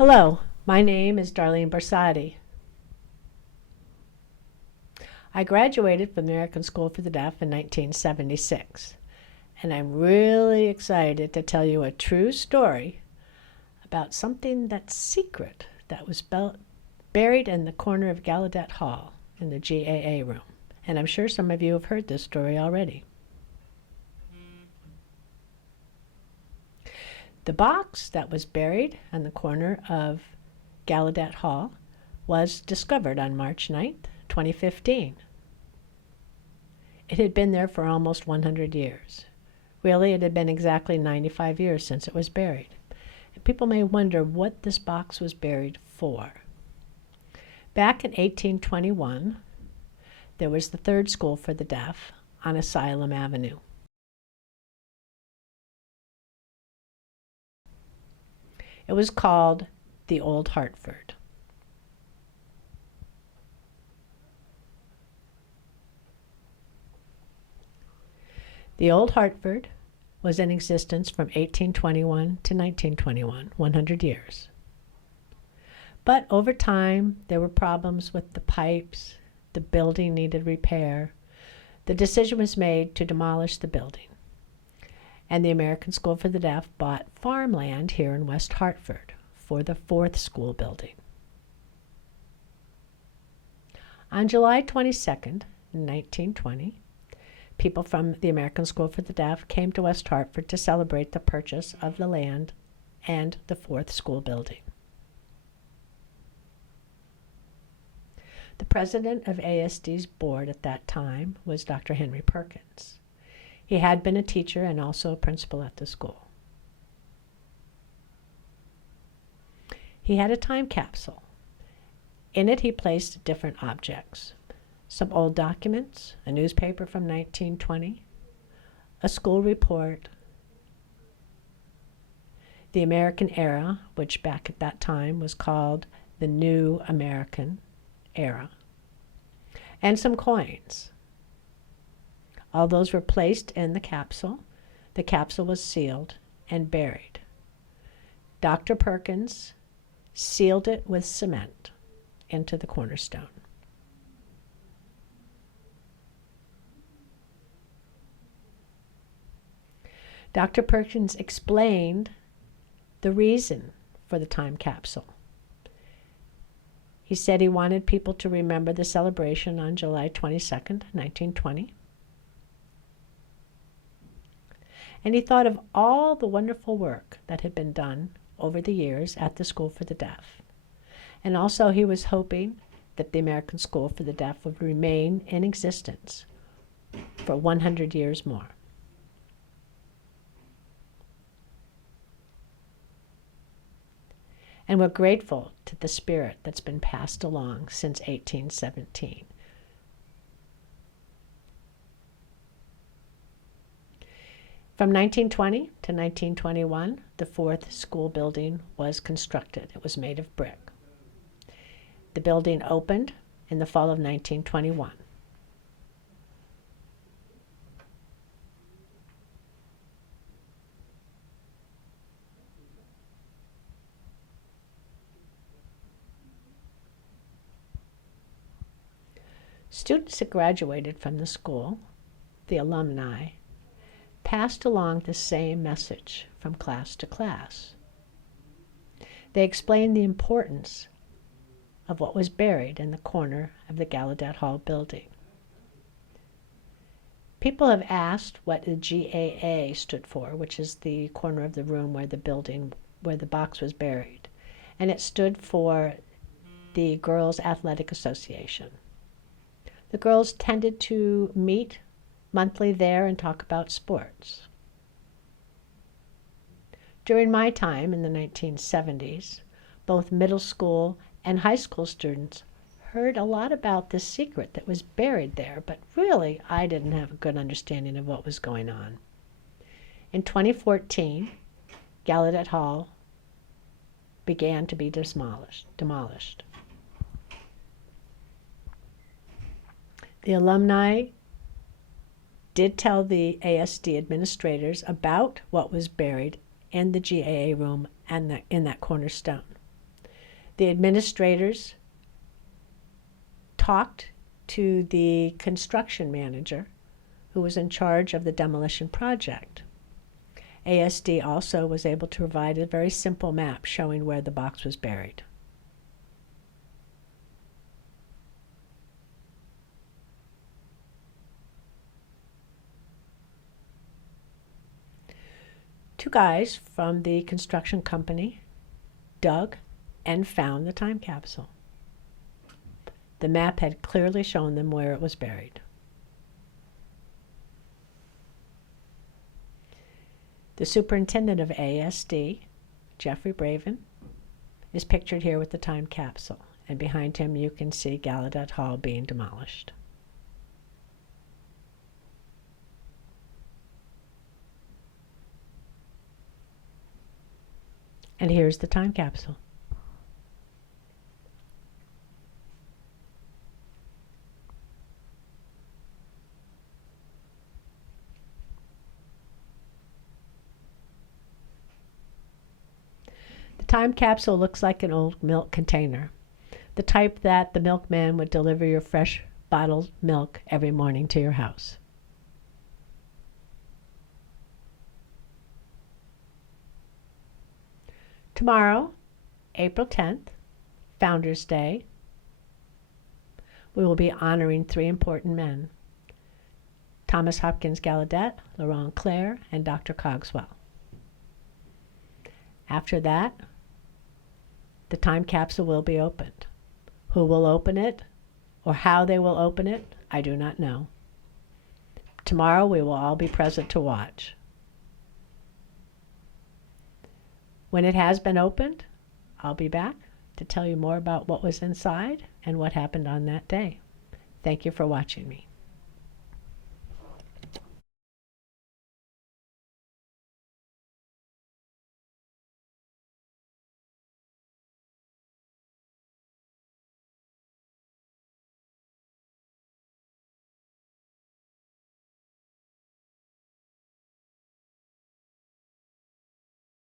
Hello, my name is Darlene Borsotti. I graduated from the American School for the Deaf in 1976, and I'm really excited to tell you a true story about something that's secret that was buried in the corner of Gallaudet Hall in the GAA room. And I'm sure some of you have heard this story already. The box that was buried in the corner of Gallaudet Hall was discovered on March 9th, 2015. It had been there for almost 100 years. Really, it had been exactly 95 years since it was buried. And people may wonder what this box was buried for. Back in 1821, there was the third school for the deaf on Asylum Avenue. It was called the Old Hartford. The Old Hartford was in existence from 1821 to 1921, 100 years. But over time, there were problems with the pipes, the building needed repair. The decision was made to demolish the building, and the American School for the Deaf bought farmland here in West Hartford for the fourth school building. On July 22nd, 1920, people from the American School for the Deaf came to West Hartford to celebrate the purchase of the land and the fourth school building. The president of ASD's board at that time was Dr. Henry Perkins. He had been a teacher and also a principal at the school. He had a time capsule. In it, he placed different objects: some old documents, a newspaper from 1920, a school report, the American era, which back at that time was called the New American Era, and some coins. All those were placed in the capsule. The capsule was sealed and buried. Dr. Perkins sealed it with cement into the cornerstone. Dr. Perkins explained the reason for the time capsule. He said he wanted people to remember the celebration on July 22nd, 1920. And he thought of all the wonderful work that had been done over the years at the School for the Deaf. And also he was hoping that the American School for the Deaf would remain in existence for 100 years more. And we're grateful to the spirit that's been passed along since 1817. From 1920 to 1921, the fourth school building was constructed. It was made of brick. The building opened in the fall of 1921. Students that graduated from the school, the alumni, passed along the same message from class to class. They explained the importance of what was buried in the corner of the Gallaudet Hall building. People have asked what the GAA stood for, which is the corner of the room where the box was buried. And it stood for the Girls Athletic Association. The girls tended to meet monthly there and talk about sports. During my time in the 1970s, both middle school and high school students heard a lot about this secret that was buried there, but really I didn't have a good understanding of what was going on. In 2014, Gallaudet Hall began to be demolished. The alumni did tell the ASD administrators about what was buried in the GAA room and in that cornerstone. The administrators talked to the construction manager who was in charge of the demolition project. ASD also was able to provide a very simple map showing where the box was buried. Two guys from the construction company dug and found the time capsule. The map had clearly shown them where it was buried. The superintendent of ASD, Jeffrey Braven, is pictured here with the time capsule, and behind him you can see Gallaudet Hall being demolished. And here's the time capsule. The time capsule looks like an old milk container, the type that the milkman would deliver your fresh bottled milk every morning to your house. Tomorrow, April 10th, Founders Day, we will be honoring three important men: Thomas Hopkins Gallaudet, Laurent Claire, and Dr. Cogswell. After that, the time capsule will be opened. Who will open it or how they will open it, I do not know. Tomorrow we will all be present to watch. When it has been opened, I'll be back to tell you more about what was inside and what happened on that day. Thank you for watching me.